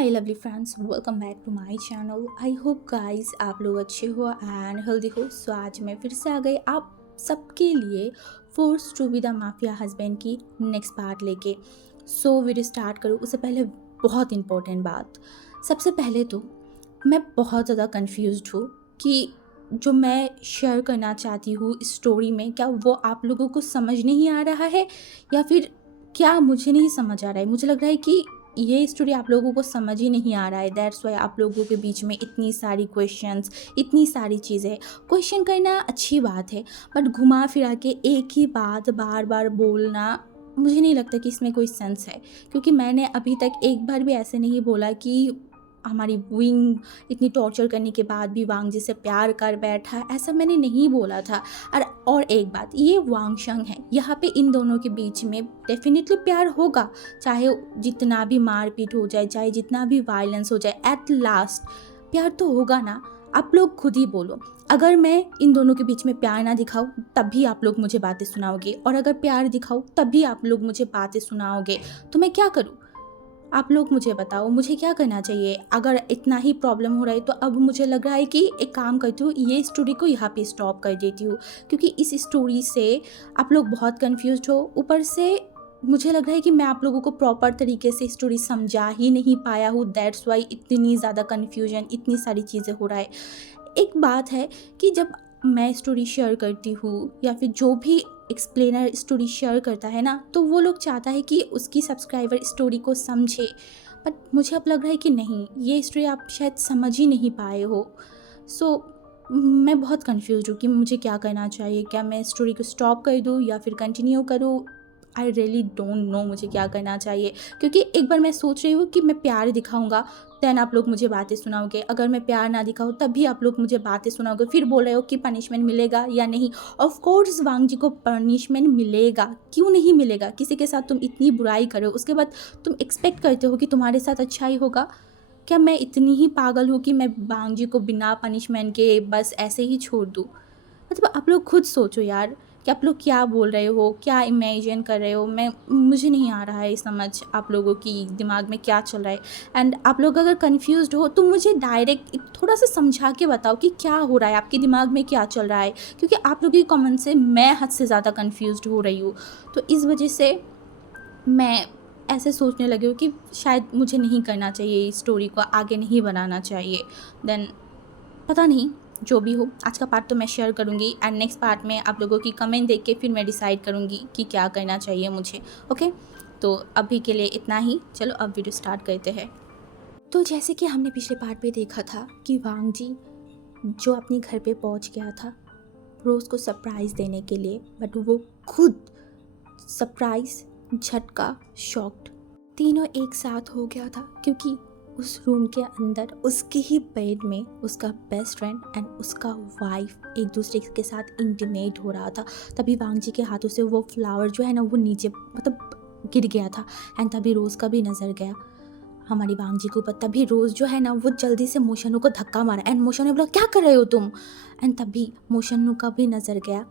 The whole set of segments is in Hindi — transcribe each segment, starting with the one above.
My lovely friends, welcome back to my channel. I hope guys आप लोग अच्छे हो एंड हेल्दी हो। सो आज मैं फिर से आ गई आप सबके लिए force to be the mafia husband की नेक्स्ट पार्ट लेके। सो वीडियो स्टार्ट करूँ उससे पहले बहुत इंपॉर्टेंट बात। सबसे पहले तो मैं बहुत ज़्यादा कंफ्यूज्ड हूँ कि जो मैं शेयर करना चाहती हूँ इस स्टोरी में, क्या वो आप लोगों को समझ नहीं आ रहा है या फिर क्या मुझे नहीं समझ आ रहा है। मुझे लग रहा है कि ये स्टोरी आप लोगों को समझ ही नहीं आ रहा है। दैट्स वाई आप लोगों के बीच में इतनी सारी क्वेश्चंस, इतनी सारी चीज़ें। क्वेश्चन करना अच्छी बात है, बट घुमा फिरा के एक ही बात बार बार बोलना मुझे नहीं लगता कि इसमें कोई सेंस है। क्योंकि मैंने अभी तक एक बार भी ऐसे नहीं बोला कि हमारी विंग इतनी टॉर्चर करने के बाद भी वांग जी से प्यार कर बैठा, ऐसा मैंने नहीं बोला था। और एक बात, ये वांगशंग है, यहाँ पे इन दोनों के बीच में डेफिनेटली प्यार होगा। चाहे जितना भी मारपीट हो जाए, चाहे जितना भी वायलेंस हो जाए, एट लास्ट प्यार तो होगा ना। आप लोग खुद ही बोलो, अगर मैं इन दोनों के बीच में प्यार ना दिखाऊं तभी आप लोग मुझे बातें सुनाओगे, और अगर प्यार दिखाऊं तभी आप लोग मुझे बातें सुनाओगे। तो मैं क्या करूं? आप लोग मुझे बताओ, मुझे क्या करना चाहिए? अगर इतना ही प्रॉब्लम हो रहा है तो अब मुझे लग रहा है कि एक काम करती हूँ, ये स्टोरी को यहाँ पे स्टॉप कर देती हूँ। क्योंकि इस स्टोरी से आप लोग बहुत कंफ्यूज हो। ऊपर से मुझे लग रहा है कि मैं आप लोगों को प्रॉपर तरीके से स्टोरी समझा ही नहीं पाया हूँ। दैट्स वाई इतनी ज़्यादा कन्फ्यूजन, इतनी सारी चीज़ें हो रहा है। एक बात है कि जब मैं स्टोरी शेयर करती हूँ या फिर जो भी एक्सप्लेनर स्टोरी शेयर करता है ना, तो वो लोग चाहता है कि उसकी सब्सक्राइबर स्टोरी को समझे। बट मुझे अब लग रहा है कि नहीं, ये स्टोरी आप शायद समझ ही नहीं पाए हो। सो मैं बहुत कंफ्यूज हूँ कि मुझे क्या करना चाहिए। क्या मैं स्टोरी को स्टॉप कर दूँ या फिर कंटिन्यू करूँ? आई रियली डोंट नो मुझे क्या करना चाहिए। क्योंकि एक बार मैं सोच रही हूँ कि मैं प्यार दिखाऊंगा देन आप लोग मुझे बातें सुनाओगे, अगर मैं प्यार ना दिखाऊँ तभी आप लोग मुझे बातें सुनाओगे। फिर बोल रहे हो कि पनिशमेंट मिलेगा या नहीं। ऑफ कोर्स वांग जी को पनिशमेंट मिलेगा, क्यों नहीं मिलेगा? किसी के साथ तुम इतनी बुराई करो, उसके बाद तुम एक्सपेक्ट करते हो कि तुम्हारे साथ अच्छा ही होगा। क्या मैं इतनी ही पागल हूँ कि मैं वांग जी को बिना पनिशमेंट के बस ऐसे ही छोड़ दूँ? मतलब आप लोग खुद सोचो यार कि आप लोग क्या बोल रहे हो, क्या इमेजिन कर रहे हो। मुझे नहीं आ रहा है समझ आप लोगों की दिमाग में क्या चल रहा है। एंड आप लोग अगर कंफ्यूज्ड हो तो मुझे डायरेक्ट थोड़ा सा समझा के बताओ कि क्या हो रहा है, आपके दिमाग में क्या चल रहा है। क्योंकि आप लोगों के कमेंट से मैं हद से ज़्यादा कंफ्यूज्ड हो रही हूँ। तो इस वजह से मैं ऐसे सोचने लगी हूँ कि शायद मुझे नहीं करना चाहिए, इस स्टोरी को आगे नहीं बनाना चाहिए। देन पता नहीं, जो भी हो, आज का पार्ट तो मैं शेयर करूँगी एंड नेक्स्ट पार्ट में आप लोगों की कमेंट देख के फिर मैं डिसाइड करूँगी कि क्या करना चाहिए मुझे। ओके, तो अभी के लिए इतना ही। चलो अब वीडियो स्टार्ट करते हैं। तो जैसे कि हमने पिछले पार्ट में देखा था कि वांग जी जो अपने घर पे पहुँच गया था रोज़ को सरप्राइज़ देने के लिए, बट वो खुद सरप्राइज़, झटका, शॉक्ड तीनों एक साथ हो गया था। क्योंकि उस रूम के अंदर उसके ही बेड में उसका बेस्ट फ्रेंड एंड उसका वाइफ एक दूसरे के साथ इंटीमेट हो रहा था। तभी वांग जी के हाथों से वो फ्लावर जो है ना वो नीचे मतलब गिर गया था। एंड तभी रोज़ का भी नज़र गया हमारी वांग जी के ऊपर। तभी रोज़ जो है ना वो जल्दी से मोशनू को धक्का मारा एंड मोशनू ने बोला क्या कर रहे हो तुम। एंड तभी मोशनू का भी नज़र गया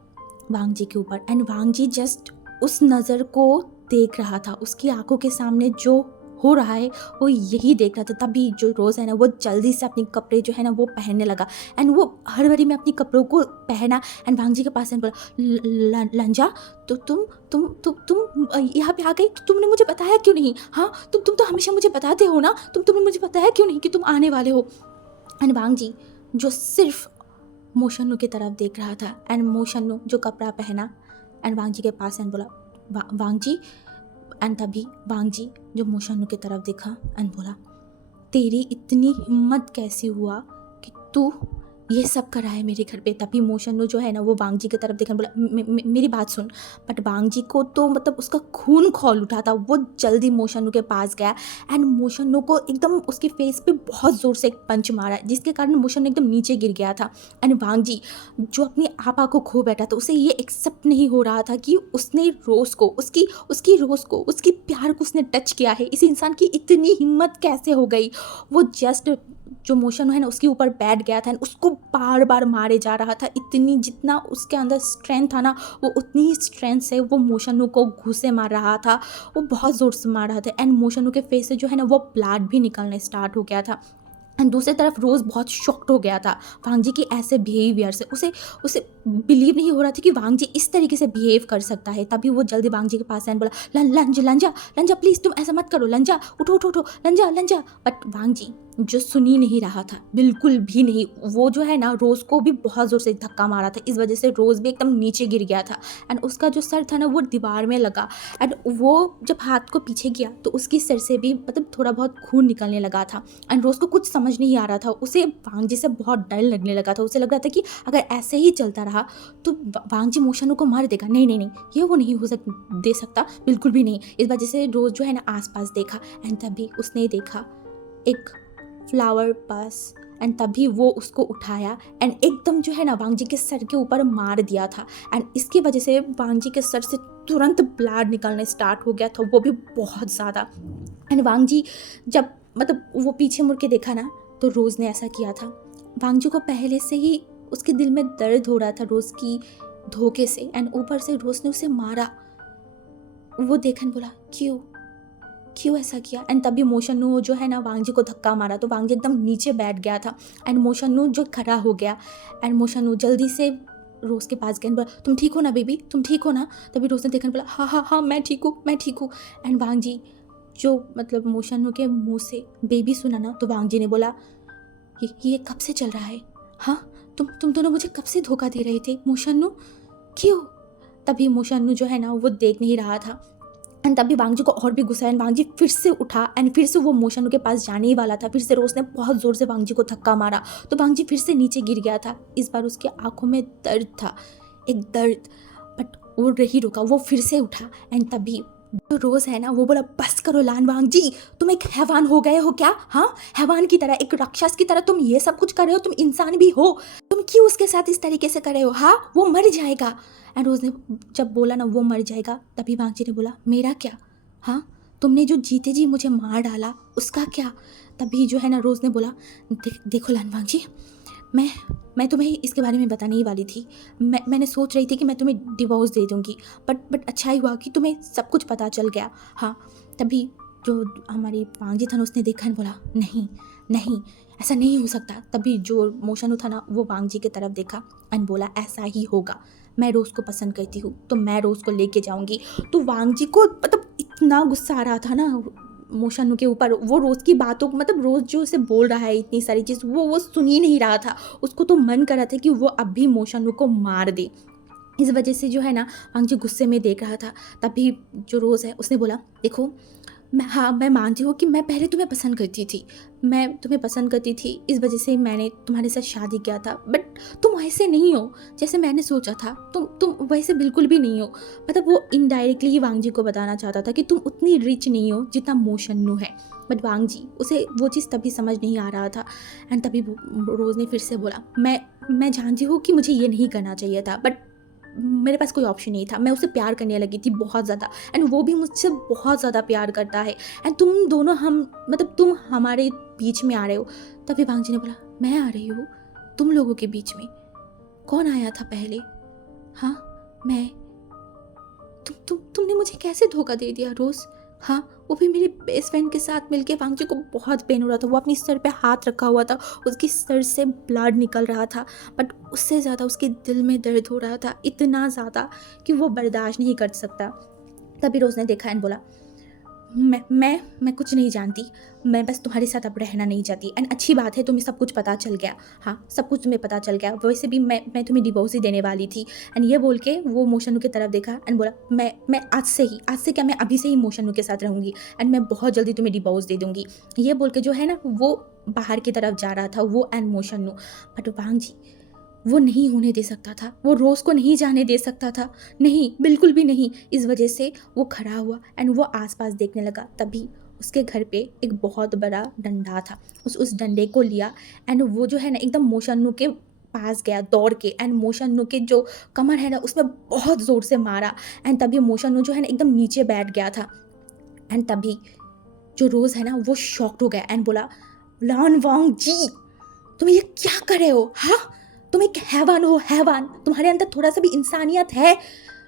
वांग जी के ऊपर एंड वांग जी जस्ट उस नज़र को देख रहा था। उसकी आंखों के सामने जो हो रहा है वो यही देख रहा था। तभी जो रोज़ है ना वो जल्दी से अपने कपड़े जो है ना वो पहनने लगा एंड वो हड़बड़ी में अपने कपड़ों को पहना एंड वांग जी के पास बोला लंजा, तो तुम यहाँ पे आ गई, तो तुमने मुझे बताया क्यों नहीं? हाँ, तुम तो हमेशा मुझे बताते हो ना, तुमने मुझे बताया क्यों नहीं कि तुम आने वाले हो? एंड वांग जी जो सिर्फ मोशनू की तरफ देख रहा था एंड मोशनू जो कपड़ा पहना एंड वांग जी के पास एंड बोला वांग जी। एंड तभी वांग जी जो मोशनू की तरफ देखा एंड बोला तेरी इतनी हिम्मत कैसे हुआ कि तू ये सब करा है मेरे घर पे? तभी मोशनू जो है ना वो वांग जी की तरफ देखा बोला मेरी बात सुन। बट वांग जी को तो मतलब उसका खून खौल उठा था। वो जल्दी मोशनू के पास गया एंड मोशनू को एकदम उसके फेस पे बहुत ज़ोर से एक पंच मारा जिसके कारण मोशनू एकदम नीचे गिर गया था। एंड वांग जी जो अपनी आपा को खो बैठा था, उसे ये एक्सेप्ट नहीं हो रहा था कि उसने रोज़ को उसकी रोज़ को उसकी प्यार को उसने टच किया है। इस इंसान की इतनी हिम्मत कैसे हो गई? वो जस्ट जो मोशन है ना उसके ऊपर बैठ गया था, उसको बार बार मारे जा रहा था। इतनी जितना उसके अंदर स्ट्रेंथ था ना, वो उतनी ही स्ट्रेंथ से वो मोशनु को घूसे मार रहा था। वो बहुत ज़ोर से मार रहा था एंड मोशनु के फेस से जो है ना वो ब्लड भी निकलने स्टार्ट हो गया था। एंड दूसरी तरफ रोज़ बहुत शॉक्ड हो गया था वांग जी की ऐसे बिहेवियर से। उसे उसे बिलीव नहीं हो रहा था कि वांग जी इस तरीके से बिहेव कर सकता है। तभी वो जल्दी वांग जी के पास आया और बोला, लंजा लंजा लंजा प्लीज़ तुम ऐसा मत करो, लंजा उठो उठो उठो, लंजा लंजा। बट वांग जी जो सुन ही नहीं रहा था, बिल्कुल भी नहीं। वो जो है ना रोज़ को भी बहुत ज़ोर से धक्का मारा था, इस वजह से रोज़ भी एकदम नीचे गिर गया था एंड उसका जो सर था ना वो दीवार में लगा। एंड वो जब हाथ को पीछे किया तो उसकी सिर से भी मतलब थोड़ा बहुत खून निकलने लगा था एंड रोज़ को कुछ समझ नहीं आ रहा था। उसे वांग जी से बहुत डर लगने लगा था। उसे लग रहा था कि अगर ऐसे ही चलता रहा तो वांग जी मोशनु को मार देगा। नहीं नहीं नहीं, ये वो नहीं दे सकता, बिल्कुल भी नहीं। इस वजह से रोज़ जो है ना आसपास देखा एंड तभी उसने देखा एक फ्लावर पास एंड तभी वो उसको उठाया एंड एकदम जो है ना वांग जी के सर के ऊपर मार दिया था एंड इसकी वजह से वांग जी के सर से तुरंत ब्लड निकलने स्टार्ट हो गया था, वो भी बहुत ज़्यादा। एंड वांग जी जब मतलब वो पीछे मुड़ के देखा ना तो रोज़ ने ऐसा किया था। वांग जी को पहले से ही उसके दिल में दर्द हो रहा था रोज़ की धोखे से एंड ऊपर से रोज़ ने उसे मारा। वो देखन बोला क्यों ऐसा किया। एंड तभी मोशनु जो है ना वांग जी को धक्का मारा तो वांग जी एकदम नीचे बैठ गया था एंड मोशनु जो खड़ा हो गया एंड मोशनु जल्दी से रोज़ के पास गया, बोला तुम ठीक हो ना बेबी, तुम ठीक हो ना। तभी रोज़ ने देखने बोला हाँ हाँ हाँ मैं ठीक हूँ। एंड वांग जी जो मतलब मोशनु के मुंह से बेबी सुना ना तो वांग जी ने बोला ये कब से चल रहा है, हाँ तुम दोनों मुझे कब से धोखा दे रहे थे मोशनु, क्यों। तभी मोशनु जो है ना वो देख नहीं रहा था एंड तभी वांग जी को और भी गुस्सा एंड वांग जी फिर से उठा एंड फिर से वो मोशनु के पास जाने ही वाला था। फिर से रोज़ ने बहुत ज़ोर से वांग जी को धक्का मारा तो वांग जी फिर से नीचे गिर गया था। इस बार उसकी आंखों में दर्द था, एक दर्द, बट वो नहीं रुका, वो फिर से उठा एंड तभी जो रोज़ है ना वो बोला बस करो लान वांग जी, तुम एक हैवान हो गए हो क्या, हाँ हैवान की तरह, एक राक्षस की तरह तुम ये सब कुछ कर रहे हो, तुम इंसान भी हो, तुम क्यों उसके साथ इस तरीके से कर रहे हो, हाँ वो मर जाएगा। एंड रोज़ ने जब बोला ना वो मर जाएगा तभी वांग जी ने बोला मेरा क्या, हाँ तुमने जो जीते जी मुझे मार डाला उसका क्या। तभी जो है ना रोज़ ने बोला देखो लान वांग जी, मैं तुम्हें इसके बारे में बताने ही वाली थी। मैंने सोच रही थी कि मैं तुम्हें डिवोर्स दे दूँगी बट अच्छा ही हुआ कि तुम्हें सब कुछ पता चल गया। हाँ तभी जो हमारी वांग जी था ना उसने देखा और बोला नहीं ऐसा नहीं हो सकता। तभी जो मोशनु था ना वो वांग जी की तरफ देखा एंड बोला ऐसा ही होगा, मैं रोज़ को पसंद करती हूँ तो मैं रोज़ को लेके जाऊँगी। तो वांग जी को मतलब इतना गुस्सा आ रहा था ना मोशनु के ऊपर, वो रोज़ की बातों को मतलब रोज़ जो उसे बोल रहा है इतनी सारी चीज़ वो सुन ही नहीं रहा था। उसको तो मन कर रहा था कि वो अभी मोशनु को मार दे। इस वजह से जो है ना वांग जी गुस्से में देख रहा था। तभी जो रोज़ है उसने बोला देखो मैं मानती हूँ कि मैं पहले तुम्हें पसंद करती थी, मैं तुम्हें पसंद करती थी, इस वजह से मैंने तुम्हारे साथ शादी किया था। बट तुम ऐसे नहीं हो जैसे मैंने सोचा था, तुम वैसे बिल्कुल भी नहीं हो। मतलब वो इनडायरेक्टली ही वांग जी को बताना चाहता था कि तुम उतनी रिच नहीं हो जितना मोशनु है। बट वांग जी उसे वो चीज़ तभी समझ नहीं आ रहा था एंड तभी रोज़ ने फिर से बोला मैं जानती हूँ कि मुझे ये नहीं करना चाहिए था बट मेरे पास कोई ऑप्शन नहीं था। मैं उससे प्यार करने लगी थी बहुत ज़्यादा एंड वो भी मुझसे बहुत ज़्यादा प्यार करता है एंड तुम दोनों तुम हमारे बीच में आ रहे हो। तभी वांग जी ने बोला मैं आ रही हूँ तुम लोगों के बीच में, कौन आया था पहले, हाँ मैं, तुमने मुझे कैसे धोखा दे दिया रोज़, हाँ वो भी मेरे बेस्ट फ्रेंड के साथ मिलके। वांग जी को बहुत पेन हो रहा था, वो अपनी सर पे हाथ रखा हुआ था, उसकी सर से ब्लड निकल रहा था बट उससे ज़्यादा उसके दिल में दर्द हो रहा था, इतना ज़्यादा कि वो बर्दाश्त नहीं कर सकता। तभी रोज़ ने देखा एंड बोला मैं कुछ नहीं जानती, मैं बस तुम्हारे साथ अब रहना नहीं चाहती एंड अच्छी बात है तुम्हें सब कुछ पता चल गया, हाँ सब कुछ तुम्हें पता चल गया, वैसे भी मैं तुम्हें डिवोर्स ही देने वाली थी। एंड ये बोल के वो मोशनु की तरफ देखा एंड बोला मैं आज से क्या मैं अभी से ही मोशनु के साथ रहूँगी एंड मैं बहुत जल्दी तुम्हें डिवोर्स दे दूँगी। ये बोल के जो है ना वो बाहर की तरफ जा रहा था वो एंड मोशनु। बट वांग जी वो नहीं होने दे सकता था, वो रोज़ को नहीं जाने दे सकता था, नहीं बिल्कुल भी नहीं। इस वजह से वो खड़ा हुआ एंड वो आसपास देखने लगा। तभी उसके घर पे एक बहुत बड़ा डंडा था, उस डंडे को लिया एंड वो जो है ना एकदम मोशनु के पास गया दौड़ के एंड मोशनु के जो कमर है ना उसमें बहुत ज़ोर से मारा एंड तभी मोशनु जो है ना एकदम नीचे बैठ गया था। एंड तभी जो रोज़ है ना वो शॉक्ड हो गया एंड बोला लन वांग जी, तुम ये क्या कर रहे हो? हाँ, तुम एक हैवान हो, हैवान। तुम्हारे अंदर थोड़ा सा भी इंसानियत है?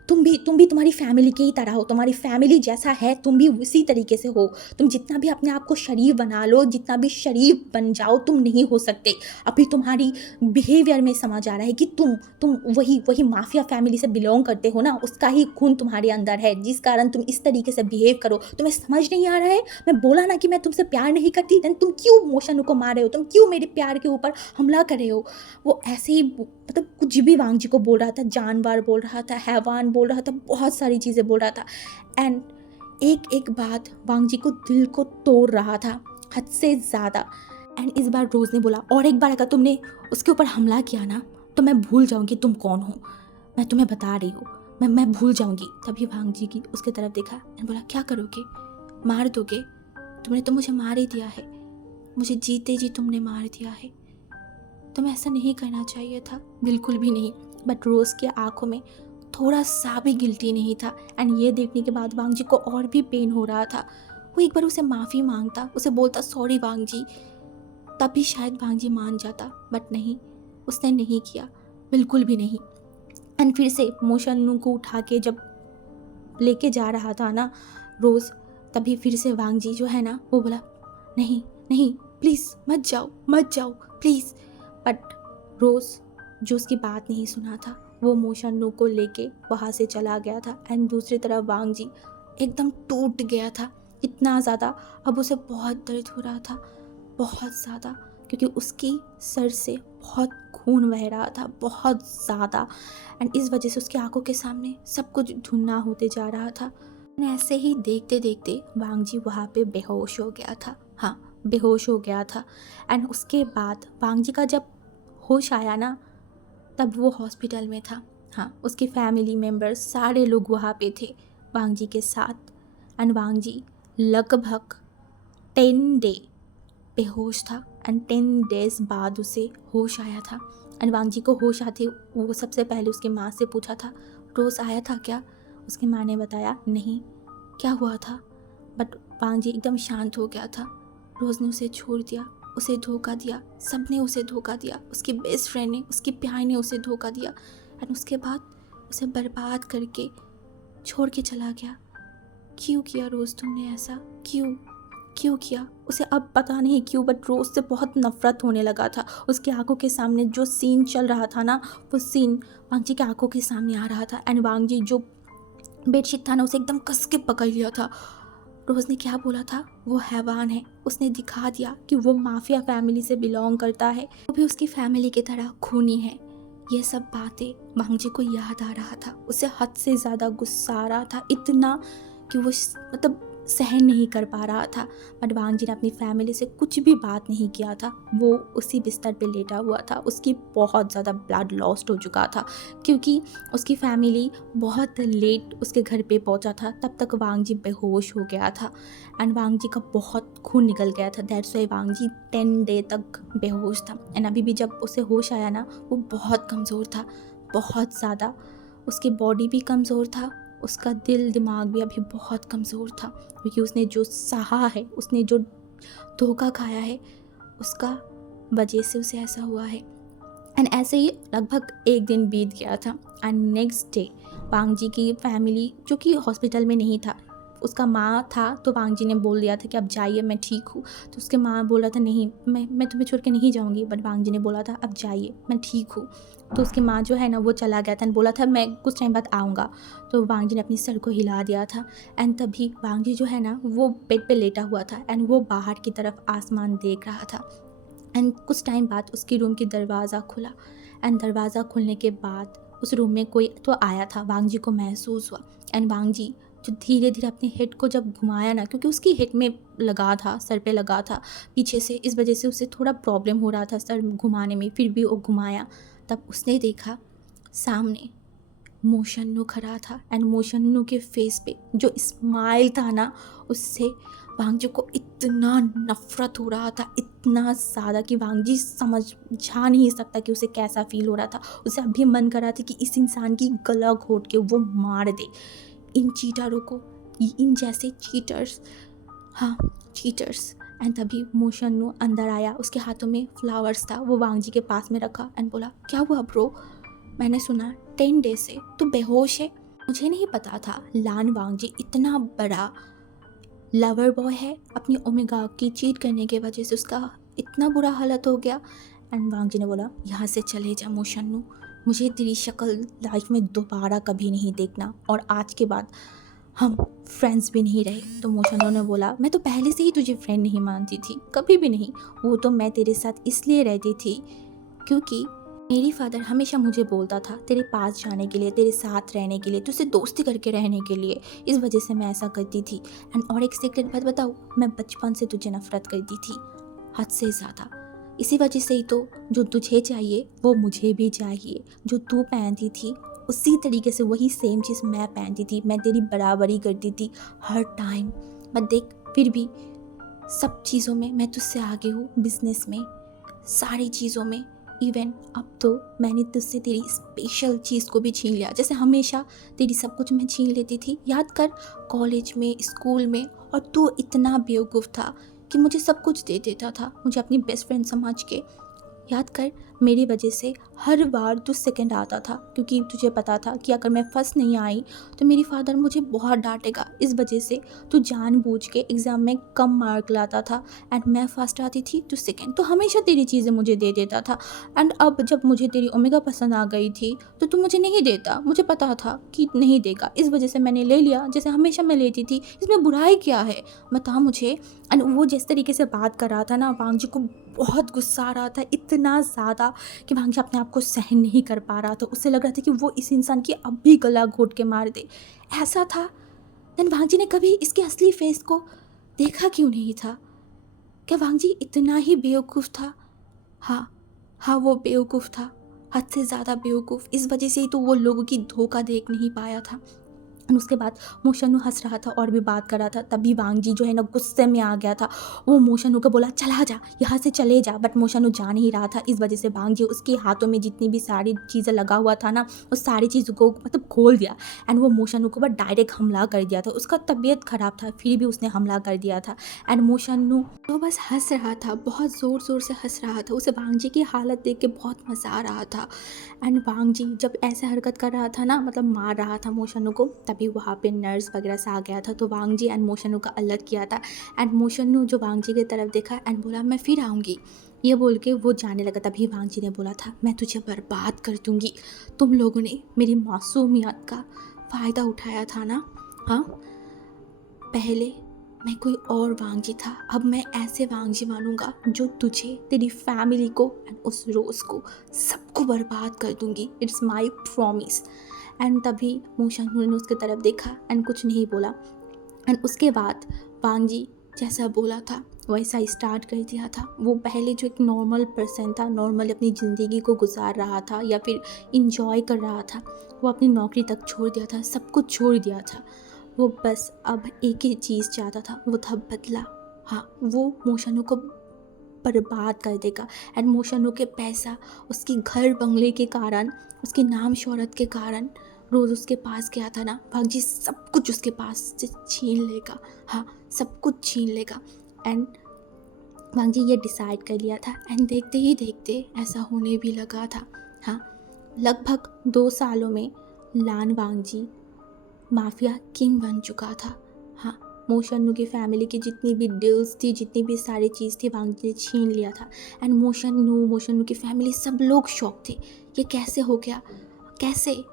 तुम भी तुम्हारी फैमिली की ही तरह हो। तुम्हारी फैमिली जैसा है तुम भी उसी तरीके से हो। तुम जितना भी अपने आप को शरीफ बना लो, जितना भी शरीफ बन जाओ, तुम नहीं हो सकते। अभी तुम्हारी बिहेवियर में समझ आ रहा है कि तुम वही माफिया फैमिली से बिलोंग करते हो ना, उसका ही खून तुम्हारे अंदर है, जिस कारण तुम इस तरीके से बिहेव करो। तुम्हें समझ नहीं आ रहा है? मैं बोला ना कि मैं तुमसे प्यार नहीं करती, देन तुम क्यों मोशन को मार रहे हो? तुम क्यों मेरे प्यार के ऊपर हमला कर रहे हो? वो ऐसे ही मतलब कुछ भी वांग जी को बोल रहा था, जानवर बोल रहा था, हैवान बोल रहा था, बहुत सारी चीज़ें बोल रहा था। एंड एक एक बात वांग जी को दिल को तोड़ रहा था, हद से ज़्यादा। एंड इस बार रोज़ ने बोला, और एक बार अगर तुमने उसके ऊपर हमला किया ना, तो मैं भूल जाऊंगी तुम कौन हो। मैं तुम्हें बता रही हूँ, मैं भूल जाऊंगी। तभी वांग जी की उसके तरफ देखा एंड बोला, क्या करोगे? मार दोगे? तुमने तो मुझे मार ही दिया है, मुझे जीते जी तुमने मार दिया है। तुम्हें ऐसा नहीं करना चाहिए था, बिल्कुल भी नहीं। बट रोज़ की आंखों में थोड़ा सा भी गिल्टी नहीं था। एंड ये देखने के बाद वांग जी को और भी पेन हो रहा था। वो एक बार उसे माफ़ी मांगता, उसे बोलता सॉरी वांग जी, तभी शायद वांग जी मान जाता। बट नहीं, उसने नहीं किया, बिल्कुल भी नहीं। एंड फिर से मोशन्नू को उठा के जब लेके जा रहा था ना रोज़, तभी फिर से वांग जी जो है ना वो बोला, नहीं नहीं प्लीज़ मत जाओ, मत जाओ प्लीज़। बट रोज़ जो उसकी बात नहीं सुना था, वो मोशन्नू को लेके वहाँ से चला गया था। एंड दूसरी तरफ वांग जी एकदम टूट गया था, इतना ज़्यादा। अब उसे बहुत दर्द हो रहा था, बहुत ज़्यादा, क्योंकि उसकी सर से बहुत खून बह रहा था, बहुत ज़्यादा। एंड इस वजह से उसकी आंखों के सामने सब कुछ धुंधला होते जा रहा था। ऐसे ही देखते देखते वांग जी वहाँ पे बेहोश हो गया था। हाँ, बेहोश हो गया था। एंड उसके बाद वांग जी का जब होश आया ना, तब वो हॉस्पिटल में था। हाँ, उसके फैमिली मेम्बर्स सारे लोग वहाँ पे थे वांग जी के साथ। एंड वांग जी लगभग 10 डे बेहोश था। एंड 10 डेज बाद उसे होश आया था। एंड वांग जी को होश आते वो सबसे पहले उसकी माँ से पूछा था, रोज़ आया था क्या? उसकी माँ ने बताया नहीं, क्या हुआ था? बट वांग जी एकदम शांत हो गया था। रोज़ ने उसे छोड़ दिया, उसे धोखा दिया, सब ने उसे धोखा दिया, उसकी बेस्ट फ्रेंड ने, उसकी प्यार ने उसे धोखा दिया। एंड उसके बाद उसे बर्बाद करके छोड़ के चला गया। क्यों किया रोज़ तुमने ऐसा? क्यों किया? उसे अब पता नहीं क्यों, बट रोज़ से बहुत नफरत होने लगा था। उसकी आंखों के सामने जो सीन चल रहा था ना, वो सीन वांग जी की आंखों के सामने आ रहा था। एंड वांग जी जो बेडशीट था ना, उसे एकदम कस के पकड़ लिया था। रोज़ ने क्या बोला था, वो हैवान है। उसने दिखा दिया कि वो माफिया फैमिली से बिलोंग करता है, वो भी उसकी फैमिली की तरह खूनी है। ये सब बातें वांग जी को याद आ रहा था। उसे हद से ज़्यादा गुस्सा आ रहा था, इतना कि वो मतलब सहन नहीं कर पा रहा था। बट वांग जी ने अपनी फैमिली से कुछ भी बात नहीं किया था। वो उसी बिस्तर पे लेटा हुआ था। उसकी बहुत ज़्यादा ब्लड लॉस्ट हो चुका था, क्योंकि उसकी फैमिली बहुत लेट उसके घर पे पहुंचा था। तब तक वांग जी बेहोश हो गया था। एंड वांग जी का बहुत खून निकल गया था। That's why Wang Ji 10 day तक बेहोश था। एंड अभी भी जब उसे होश आया ना, वो बहुत कमज़ोर था, बहुत ज़्यादा। उसकी बॉडी भी कमज़ोर था, उसका दिल दिमाग भी अभी बहुत कमज़ोर था, क्योंकि उसने जो सहा है, उसने जो धोखा खाया है, उसका वजह से उसे ऐसा हुआ है। एंड ऐसे ही लगभग एक दिन बीत गया था। एंड नेक्स्ट डे वांग जी की फैमिली, जो कि हॉस्पिटल में नहीं था, उसका माँ था, तो वांग जी ने बोल दिया था कि अब जाइए, मैं ठीक हूँ। तो उसके माँ बोला था नहीं, मैं तुम्हें छोड़ के नहीं जाऊँगी। बट वांग जी ने बोला था अब जाइए, मैं ठीक हूँ। तो उसकी माँ जो है ना, वो चला गया था एंड बोला था मैं कुछ टाइम बाद आऊँगा। तो वांग जी ने अपनी सर को हिला दिया था। एंड तभी वांग जी जो है ना, वो बेड पे लेटा हुआ था एंड वो बाहर की तरफ आसमान देख रहा था। एंड कुछ टाइम बाद उसकी रूम की दरवाज़ा खुला। एंड दरवाज़ा खुलने के बाद उस रूम में कोई तो आया था, वांग जी को महसूस हुआ। एंड वांग जी जो धीरे धीरे अपने हेड को जब घुमाया ना, क्योंकि उसकी हेड में लगा था, सर पे लगा था पीछे से, इस वजह से उसे थोड़ा प्रॉब्लम हो रहा था सर घुमाने में, फिर भी वो घुमाया। तब उसने देखा सामने मोशन्नू खड़ा था। एंड मोशन्नू के फेस पे जो स्माइल था ना, उससे वांग जी को इतना नफरत हो रहा था, इतना ज़्यादा कि वांग जी समझा नहीं सकता कि उसे कैसा फील हो रहा था। उसे अभी मन कर रहा था कि इस इंसान की गला घोट के वो मार दे। इन चीटरों को, इन जैसे चीटर्स, हाँ चीटर्स। एंड तभी मोशनु अंदर आया, उसके हाथों में फ्लावर्स था, वो वांग जी के पास में रखा एंड बोला, क्या हुआ ब्रो? मैंने सुना 10 डेज से तो बेहोश है। मुझे नहीं पता था लान वांग जी इतना बड़ा लवर बॉय है, अपनी ओमेगा की चीट करने की वजह से उसका इतना बुरा हालत हो गया। एंड वांग जी ने बोला, यहाँ से चले जा मोशनु, मुझे तेरी शक्ल लाइफ में दोबारा कभी नहीं देखना, और आज के बाद हम फ्रेंड्स भी नहीं रहे। तो मोशनु ने बोला, मैं तो पहले से ही तुझे फ्रेंड नहीं मानती थी, कभी भी नहीं। वो तो मैं तेरे साथ इसलिए रहती थी क्योंकि मेरी फादर हमेशा मुझे बोलता था तेरे पास जाने के लिए, तेरे साथ रहने के लिए, तुझसे दोस्ती करके रहने के लिए, इस वजह से मैं ऐसा करती थी। एंड और एक सीक्रेट बात बताऊँ, मैं बचपन से तुझे नफरत करती थी, हद से ज़्यादा। इसी वजह से ही तो जो तुझे चाहिए वो मुझे भी चाहिए, जो तू पहनती थी उसी तरीके से वही सेम चीज़ मैं पहनती थी, मैं तेरी बराबरी करती थी हर टाइम। बट देख, फिर भी सब चीज़ों में मैं तुझसे आगे हूँ, बिजनेस में, सारी चीज़ों में। इवन अब तो मैंने तुझसे तेरी स्पेशल चीज़ को भी छीन लिया, जैसे हमेशा तेरी सब कुछ मैं छीन लेती थी, याद कर, कॉलेज में, स्कूल में। और तू इतना बेवकूफ़ था कि मुझे सब कुछ दे देता था, मुझे अपनी बेस्ट फ्रेंड समझ के। याद कर, मेरी वजह से हर बार तू सेकंड आता था, क्योंकि तुझे पता था कि अगर मैं फर्स्ट नहीं आई तो मेरी फादर मुझे बहुत डांटेगा। इस वजह से तू जानबूझ के एग्ज़ाम में कम मार्क लाता था एंड मैं फर्स्ट आती थी तो सेकंड, तो हमेशा तेरी चीज़ें मुझे दे देता था। एंड अब जब मुझे तेरी ओमेगा पसंद आ गई थी तो तू मुझे नहीं देता, मुझे पता था कि नहीं देगा, इस वजह से मैंने ले लिया, जैसे हमेशा मैं लेती थी। इसमें बुराई क्या है, बता मुझे। एंड वो जिस तरीके से बात कर रहा था ना, वांग जी को बहुत गुस्सा आ रहा था, इतना ज़्यादा कि वांग जी अपने आप को सहन नहीं कर पा रहा था। उससे लग रहा था कि वो इस इंसान की अब भी गला घोट के मार दे, ऐसा था। देन वांग जी ने कभी इसके असली फेस को देखा क्यों नहीं था? क्या वांग जी इतना ही बेवकूफ़ था? हाँ हाँ, वो बेवकूफ़ था, हद से ज़्यादा बेवकूफ़। इस वजह से ही तो वो लोगों की धोखा देख नहीं पाया था। और उसके बाद मोशनु हंस रहा था और भी बात कर रहा था, तभी वांग जी जो है ना गुस्से में आ गया था। वो मोशनु को बोला, चला जा, यहाँ से चले जा। बट मोशनु जा नहीं रहा था, इस वजह से वांग जी उसके हाथों में जितनी भी सारी चीज़ें लगा हुआ था ना, उस सारी चीज़ों को मतलब खोल दिया। एंड वो मोशनु को बस डायरेक्ट हमला कर दिया था। उसका तबीयत ख़राब था फिर भी उसने हमला कर दिया था। एंड मोशनु तो बस हंस रहा था, बहुत ज़ोर ज़ोर से हंस रहा था। उसे वांग जी की हालत देख के बहुत मज़ा आ रहा था। एंड वांग जी जब ऐसे हरकत कर रहा था ना, मतलब मार रहा था मोशनु को, तभी वहाँ पे नर्स वगैरह से आ गया था। तो वांग जी एंड मोशनु का अलग किया था। एंड मोशनु जो वांग जी की तरफ देखा एंड बोला, मैं फिर आऊँगी, ये बोल के वो जाने लगा। तभी वांग जी ने बोला था, मैं तुझे बर्बाद कर दूँगी, तुम लोगों ने मेरी मासूमियत का फ़ायदा उठाया था ना। हाँ, पहले मैं कोई और वांग जी था, अब मैं ऐसे वांग जी मानूंगा जो तुझे, तेरी फैमिली को एंड उस रोज़ को, सबको बर्बाद कर दूंगी। It's my promise. एंड तभी मोशनु ने उसकी तरफ देखा एंड कुछ नहीं बोला। एंड उसके बाद वांग जी जैसा बोला था वैसा स्टार्ट कर दिया था। वो पहले जो एक नॉर्मल पर्सन था, नॉर्मल अपनी ज़िंदगी को गुजार रहा था या फिर इंजॉय कर रहा था, वो अपनी नौकरी तक छोड़ दिया था, सब कुछ छोड़ दिया था। वो बस अब एक ही चीज़ चाहता था, वो था बदला। हाँ, वो मोशनु को बर्बाद कर देगा। एंड मोशनु के पैसा, उसकी घर बंगले के कारण, उसके नाम शोहरत के कारण रोज़ उसके पास गया था ना, वांग जी सब कुछ उसके पास से छीन लेगा। हाँ, सब कुछ छीन लेगा। एंड वांग जी ये डिसाइड कर लिया था। एंड देखते ही देखते ऐसा होने भी लगा था। हाँ, लगभग 2 सालों में लान वांग जी माफिया किंग बन चुका था। हाँ, मोशनु की फैमिली की जितनी भी डील्स थी, जितनी भी सारी चीज़ थी, वांग जी ने छीन लिया था। एंड मोशनु की फैमिली सब लोग शॉक थे, ये कैसे हो गया, कैसे,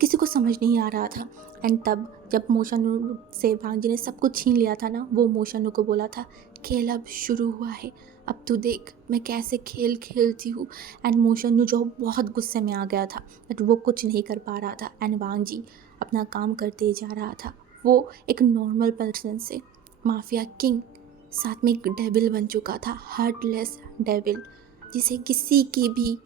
किसी को समझ नहीं आ रहा था। एंड तब जब मोशनु से वांग जी ने सब कुछ छीन लिया था ना, वो मोशनु को बोला था, खेल अब शुरू हुआ है, अब तू देख मैं कैसे खेल खेलती हूँ। एंड मोशनु जो बहुत गुस्से में आ गया था, बट वो कुछ नहीं कर पा रहा था। एंड वांग जी अपना काम करते जा रहा था। वो एक नॉर्मल पर्सन से माफिया किंग, साथ में एक डेविल बन चुका था, हार्टलेस डेविल, जिसे किसी की भी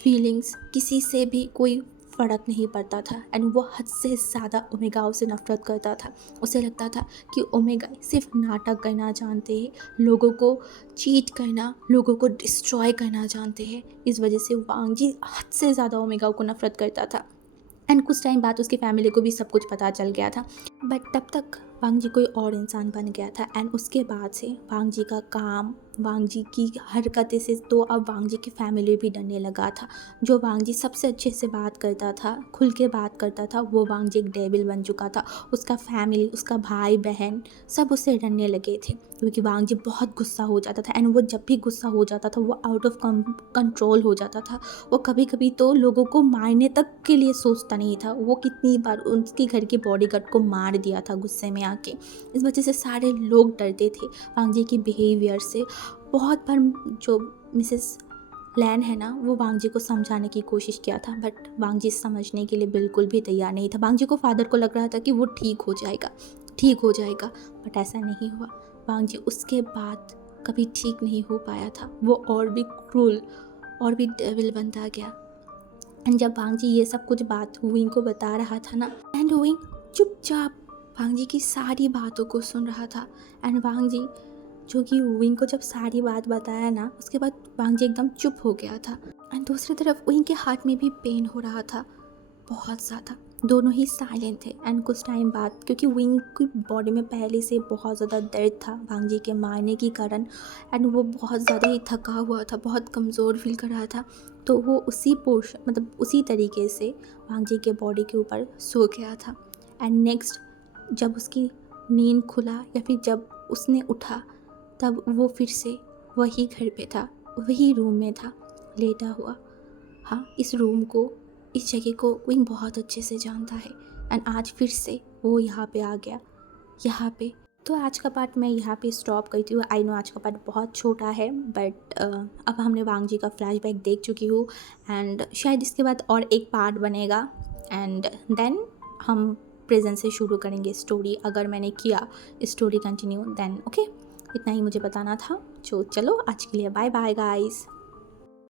फीलिंग्स, किसी से भी कोई फ़र्क नहीं पड़ता था। एंड वो हद से ज़्यादा ओमेगा से नफरत करता था। उसे लगता था कि ओमेगा सिर्फ नाटक करना जानते हैं, लोगों को चीट करना, लोगों को डिस्ट्रॉय करना जानते हैं। इस वजह से वांग जी हद से ज़्यादा ओमेगा को नफरत करता था। एंड कुछ टाइम बाद उसकी फैमिली को भी सब कुछ पता चल गया था। बट तब तक वांग जी कोई और इंसान बन गया था। एंड उसके बाद से वांग जी का काम, वांग जी की हरकतें से तो अब वांग जी की फैमिली भी डरने लगा था। जो वांग जी सबसे अच्छे से बात करता था, खुल के बात करता था, वो वांग जी एक डेविल बन चुका था। उसका फैमिली, उसका भाई बहन सब उससे डरने लगे थे, क्योंकि वांग जी बहुत गुस्सा हो जाता था। एंड वो जब भी गुस्सा हो जाता था वो आउट ऑफ कंट्रोल हो जाता था। वो कभी कभी तो लोगों को मारने तक के लिए सोचता नहीं था। वो कितनी बार उसके घर के बॉडीगार्ड को मार दिया था गुस्से में आके। इस वजह से सारे लोग डरते थे वांग जी की बिहेवियर से। बहुत बार जो मिसेस लैन है ना, वो वांग जी को समझाने की कोशिश किया था, बट वांग जी समझने के लिए बिल्कुल भी तैयार नहीं था। वांग जी को फादर को लग रहा था कि वो ठीक हो जाएगा, ठीक हो जाएगा, बट ऐसा नहीं हुआ। वांग जी उसके बाद कभी ठीक नहीं हो पाया था। वो और भी क्रूल और भी डेविल बनता गया। एंड जब वांग जी ये सब कुछ बात हुइंग को बता रहा था ना, एंड हुइंग चुपचाप वांग जी की सारी बातों को सुन रहा था। एंड वांग जी जो कि विंग को जब सारी बात बताया ना, उसके बाद वांग जी एकदम चुप हो गया था। एंड दूसरी तरफ विंग के हार्ट में भी पेन हो रहा था बहुत ज़्यादा। दोनों ही साइलेंट थे। एंड कुछ टाइम बाद, क्योंकि विंग की बॉडी में पहले से बहुत ज़्यादा दर्द था वांग जी के मारने के कारण, एंड वो बहुत ज़्यादा ही थका हुआ था, बहुत कमज़ोर फील कर रहा था, तो वो उसी पोर्शन मतलब उसी तरीके से वांग जी के बॉडी के ऊपर सो गया था। एंड नेक्स्ट जब उसकी नींद खुला या फिर जब उसने उठा, तब वो फिर से वही घर पे था, वही रूम में था, लेटा हुआ। हाँ, इस रूम को, इस जगह को विंग बहुत अच्छे से जानता है। एंड आज फिर से वो यहाँ पे आ गया, यहाँ पे। तो आज का पार्ट मैं यहाँ पे स्टॉप करती हूँ। आई नो आज का पार्ट बहुत छोटा है, बट अब हमने वांग जी का फ्लैशबैक देख चुकी हूँ। एंड शायद इसके बाद और एक पार्ट बनेगा, एंड देन हम प्रेजेंट से शुरू करेंगे स्टोरी। अगर मैंने किया स्टोरी कंटिन्यू, देन ओके। इतना ही मुझे बताना था। चलो आज के लिए बाय बाय गाइस।